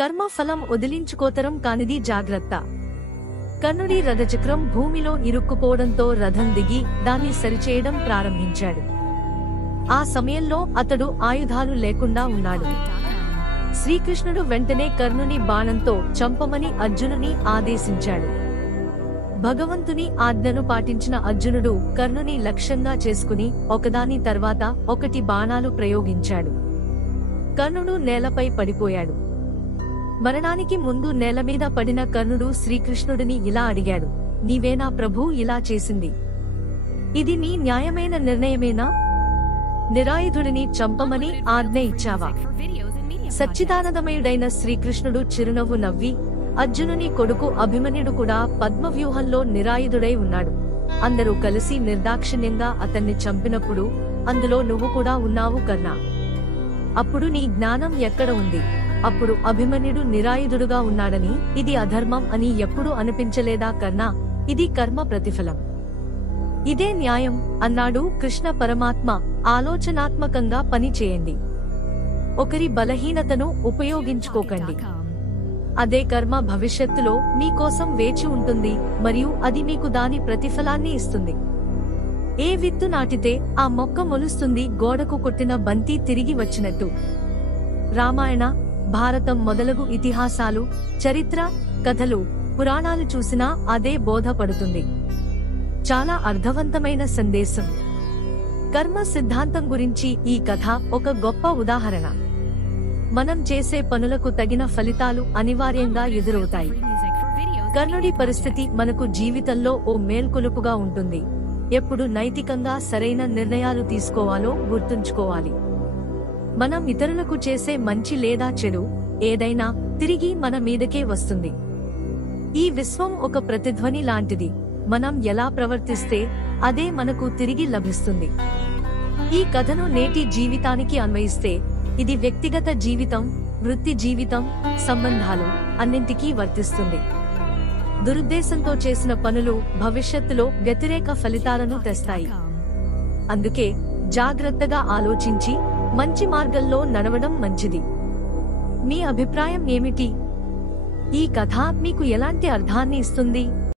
కర్మ ఫలం వదిలించుకోతరం కానిది జాగ్రత్త. కర్ణుడి రథచక్రం భూమిలో ఇరుక్కుపోవడంతో రథం దిగి దాన్ని సరిచేయడం ప్రారంభించాడు. ఆ సమయంలో అతడు ఆయుధాలు లేకుండా ఉన్నాడు. శ్రీకృష్ణుడు వెంటనే కర్ణుని బాణంతో చంపమని అర్జునుని ఆదేశించాడు. భగవంతుని ఆజ్ఞను పాటించిన అర్జునుడు కర్ణుని లక్ష్యంగా చేసుకుని ఒకదాని తర్వాత ఒకటి బాణాలు ప్రయోగించాడు. కర్ణుడు నేలపై పడిపోయాడు. మరణానికి ముందు నేలమీద పడిన కర్ణుడు శ్రీకృష్ణుడిని ఇలా అడిగాడు, నీవేనా ప్రభూ ఇలా చేసింది? ఇది నీ న్యాయమైన నిర్ణయమేనా? నిరాయుధుడిని చంపమని ఆజ్ఞ ఇచ్చావా? సచ్చిదానందమయుడైన శ్రీకృష్ణుడు చిరునవ్వు నవ్వి, అర్జునుని కొడుకు అభిమన్యుడు కూడా పద్మవ్యూహంలో నిరాయుధుడై ఉన్నాడు. అందరూ కలిసి నిర్దాక్షిణ్యంగా అతన్ని చంపినప్పుడు అందులో నువ్వు కూడా ఉన్నావు కర్ణ. అప్పుడు నీ జ్ఞానం ఎక్కడ ఉంది? అప్పుడు అభిమన్యుడు నిరాయుధుడుగా ఉన్నాడని, ఇది అధర్మం అని ఎప్పుడూ అనిపించలేదా కర్ణ? ఇది కర్మ ప్రతిఫలం. ఇదే న్యాయం అన్నాడు కృష్ణ పరమాత్మ. ఆలోచనాత్మకంగా పని చేయండి. ఒకరి బలహీనతను ఉపయోగించుకోకండి. అదే కర్మ భవిష్యత్తులో మీకోసం వేచి ఉంటుంది మరియు అది మీకు దాని ప్రతిఫలాన్ని ఇస్తుంది. ఏ విత్తు నాటితే ఆ మొక్క మొలుస్తుంది, గోడకు కొట్టిన బంతి తిరిగి వచ్చినట్టు. రామాయణ, భారతం మొదలగు ఇతిహాసాలు, చరిత్ర, కథలు, పురాణాలు చూసినా అదే బోధపడుతుంది. చాలా అర్థవంతమైన సందేశం. కర్మ సిద్ధాంతం గురించి ఈ కథ ఒక గొప్ప ఉదాహరణ. మనం చేసే పనులకు తగిన ఫలితాలు అనివార్యంగా ఎదురవుతాయి. కర్ణుడి పరిస్థితి మనకు జీవితంలో ఓ మేల్కొలుపుగా ఉంటుంది. ఎప్పుడు నైతికంగా సరైన నిర్ణయాలు తీసుకోవాలో గుర్తుంచుకోవాలి. మనం ఇతరులకు చేసే మంచి లేదా చెడు ఏదైనా తిరిగి మన మీదకే వస్తుంది. ఈ విశ్వం ఒక ప్రతిధ్వని లాంటిది. మనం ఎలా ప్రవర్తిస్తే అదే మనకు తిరిగి లభిస్తుంది. ఈ కథను నేటి జీవితానికి అన్వయిస్తే ఇది వ్యక్తిగత జీవితం, వృత్తి జీవితం, సంబంధాలు అన్నింటికీ వర్తిస్తుంది. దురుద్దేశంతో చేసిన పనులు భవిష్యత్తులో వ్యతిరేక ఫలితాలను తెస్తాయి. అందుకే జాగ్రత్తగా ఆలోచించి మంచి మార్గంలో నడవడం మంచిది. మీ అభిప్రాయం ఏమిటి? ఈ కథ మీకు ఎలాంటి అర్థాన్ని ఇస్తుంది?